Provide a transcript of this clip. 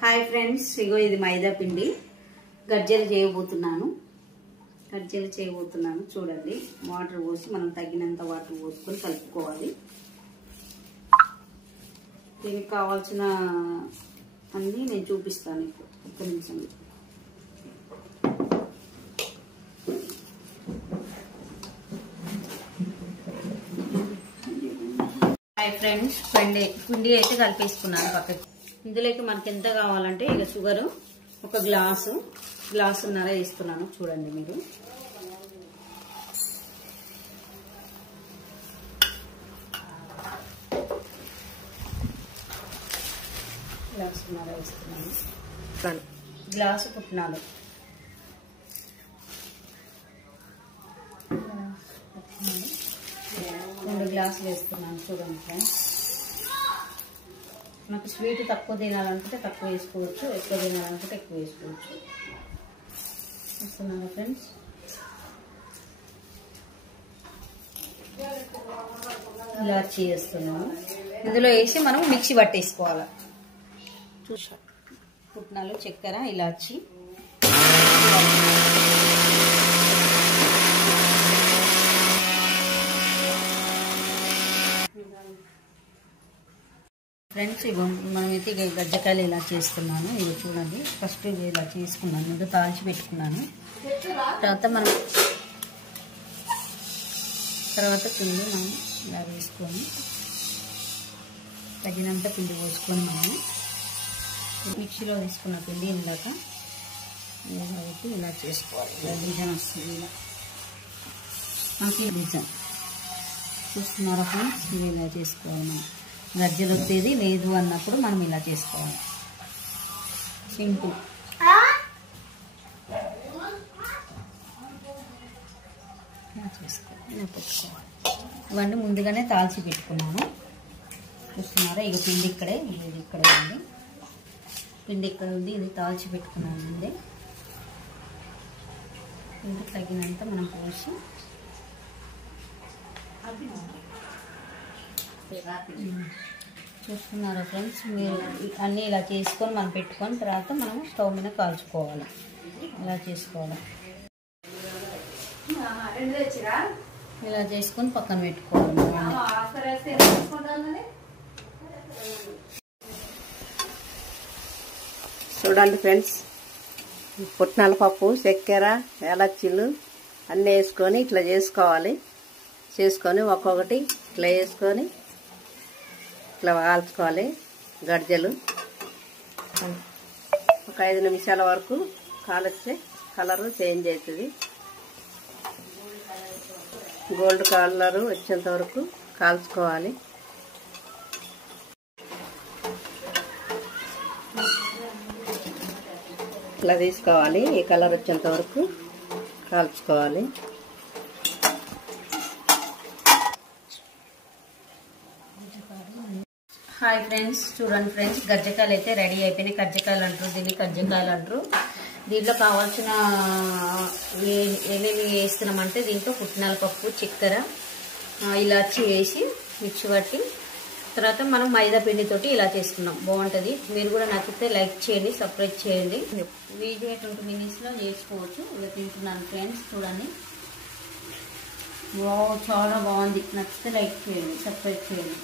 Hi friends, ఇగో ఇది మైదా పిండి గజ్జలు చేయబోతున్నాను. చూడండి, వాటర్ పోసి మనం తగినంత వాటర్ పోసుకొని కలుపుకోవాలి. దీనికి కావాల్సిన అన్ని నేను చూపిస్తాను. ఒక్క నిమిషం. హాయ్ ఫ్రెండ్స్, పిండి అయితే కలిపేసుకున్నాను పక్కకి. ఇందులోకి మనకి ఎంత కావాలంటే ఇక షుగరు ఒక గ్లాసున్నర వేస్తున్నాను. చూడండి మీరు, గ్లాసున్నర వేస్తున్నాను. గ్లాసు పుట్నాలు, రెండు గ్లాసులు వేస్తున్నాను. చూడండి ఫ్రెండ్స్, నాకు స్వీట్ తక్కువ తినాలనుకుంటే తక్కువ వేసుకోవచ్చు, ఎక్కువ తినాలనుకుంటే ఎక్కువ వేసుకోవచ్చు. వేస్తున్నాను ఫ్రెండ్స్. ఇలాచీ వేస్తున్నాను. ఇందులో వేసి మనం మిక్సీ పట్టేసుకోవాలి. పుట్నాలు, చక్కెర, ఇలాచీ, ఫ్రెండ్స్. ఇవి మనమైతే ఇక గజ్జకాయలు ఇలా చేస్తున్నాను. ఇవి చూడండి, ఫస్ట్ ఇలా చేసుకున్నాను, ముందు తాల్చి పెట్టుకున్నాను. తర్వాత పిండి మనం ఇలా వేసుకొని తగినంత పిండి పోసుకొని మనం మిక్సీలో వేసుకున్న పిండి ఇందాక పెట్టి ఇలా చేసుకోవాలి. ఇలా డిజైన్ వస్తుంది. ఇలా మనకి డిజైన్ చూస్తున్నారా ఫ్రెండ్స్, ఇవి ఇలా చేసుకోవాలి. మనం గజ్జలు వచ్చేది లేదు అన్నప్పుడు మనం ఇలా చేసుకోవాలి. సింపుల్. ఇలా చేసుకోవాలి, ఇలా పెట్టుకోవాలి. ఇవన్నీ ముందుగానే తాల్చి పెట్టుకున్నాను. చూస్తున్నారా, ఇక పిండి ఇక్కడే, ఇది ఇక్కడే ఉంది. పిండి ఇక్కడ ఉంది, ఇది తాల్చి పెట్టుకున్నాను ముందే. పిండి తగినంత మనం పోసి చూస్తున్నారా ఫ్రెండ్స్, మీరు అన్నీ ఇలా చేసుకొని మనం పెట్టుకొని తర్వాత మనం స్టవ్ మీద కాల్చుకోవాలి. ఇలా చేసుకోవాలి. ఇలా చేసుకొని పక్కన పెట్టుకోవాలి. చూడండి ఫ్రెండ్స్, పుట్నాల పప్పు, చక్కెర, యాలక్కీలు అన్నీ వేసుకొని ఇట్లా చేసుకోవాలి. చేసుకొని ఒక్కొక్కటి ఇట్లా వేసుకొని ఇట్లా కాల్చుకోవాలి. గడ్జలు ఒక 5 నిమిషాల వరకు కాలిస్తే కలరు చేంజ్ అవుతుంది. గోల్డ్ కలరు వచ్చేంత వరకు కాల్చుకోవాలి. ఇట్లా తీసుకోవాలి, ఈ కలర్ వచ్చేంత వరకు కాల్చుకోవాలి. హాయ్ ఫ్రెండ్స్, చూడండి ఫ్రెండ్స్, గజ్జకాయలు అయితే రెడీ అయిపోయినాయి. కజ్జకాయలు అంటారు, దీన్ని కజ్జకాయలు అంటారు. దీంట్లో కావాల్సిన ఏమేమి వేస్తున్నామంటే దీంట్లో పుట్నాల పప్పు, చక్కెర, ఇలాచి వేసి మిక్సీ పట్టి తర్వాత మనం మైదా పిండితోటి ఇలా చేసుకున్నాం. బాగుంటుంది. మీరు కూడా నచ్చితే లైక్ చేయండి, సబ్స్క్రైబ్ చేయండి. వీడియో 20 మినిట్స్లో చేసుకోవచ్చు. ఇలా తింటున్నాను ఫ్రెండ్స్, చూడండి. చాలా బాగుంది. నచ్చితే లైక్ చేయండి, సబ్స్క్రైబ్ చేయండి.